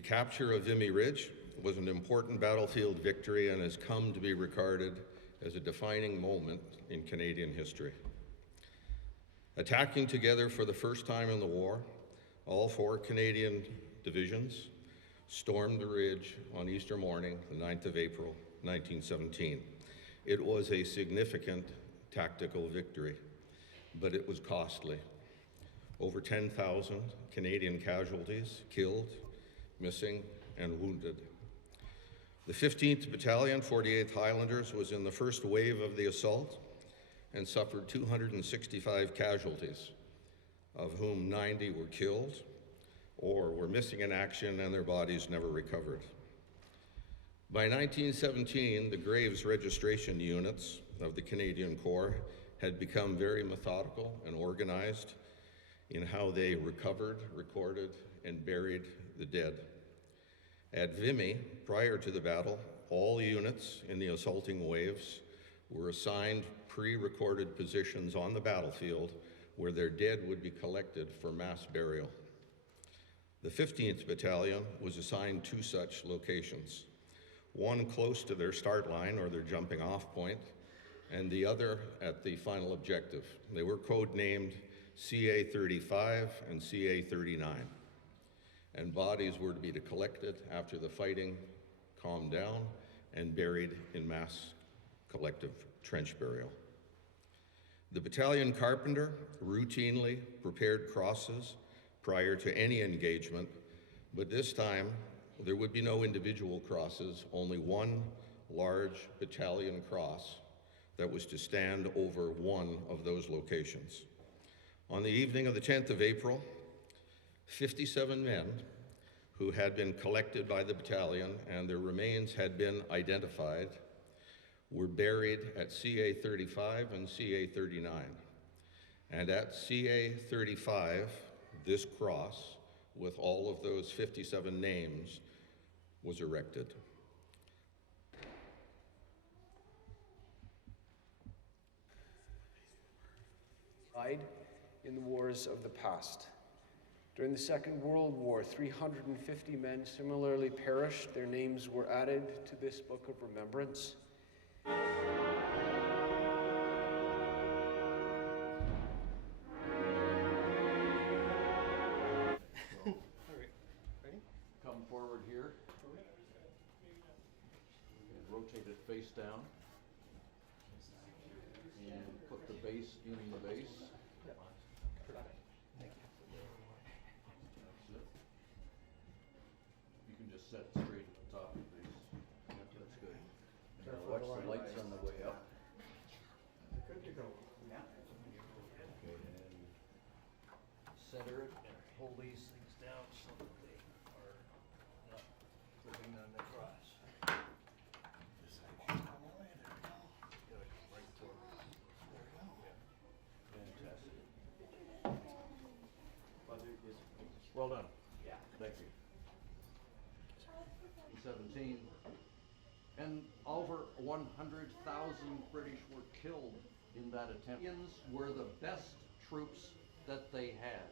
The capture of Vimy Ridge was an important battlefield victory and has come to be regarded as a defining moment in Canadian history. Attacking together for the first time in the war, all 4 Canadian divisions stormed the ridge on Easter morning, the 9th of April, 1917. It was a significant tactical victory, but it was costly. Over 10,000 Canadian casualties, killed, missing, and wounded. The 15th Battalion, 48th Highlanders, was in the first wave of the assault and suffered 265 casualties, of whom 90 were killed or were missing in action and their bodies never recovered. By 1917, the graves registration units of the Canadian Corps had become very methodical and organized in how they recovered, recorded, and buried the dead. At Vimy, prior to the battle, all units in the assaulting waves were assigned pre-recorded positions on the battlefield where their dead would be collected for mass burial. The 15th Battalion was assigned 2 such locations, one close to their start line or their jumping off point, and the other at the final objective. They were codenamed CA-35 and CA-39, and bodies were to be collected after the fighting calmed down and buried in mass collective trench burial. The battalion carpenter routinely prepared crosses prior to any engagement, but this time there would be no individual crosses, only one large battalion cross that was to stand over one of those locations. On the evening of the 10th of April, 57 men who had been collected by the battalion and their remains had been identified were buried at CA-35 and CA-39. And at CA-35, this cross, with all of those 57 names, was erected. Died in the wars of the past. During the Second World War, 350 men similarly perished. Their names were added to this book of remembrance. Come forward here and rotate it face down and put the base in the base. You can just set it straight at the top of the base. Yep, that's good. Now watch the lights on the way up. Good to go. Yeah. Okay, and center it and hold these things down so that they are not clipping on the cross. Gotta come right forward. There we go. Yeah. Fantastic. Well done. Yeah. Thank you. 17. And over 100,000 British were killed in that attempt. Indians were the best troops that they had.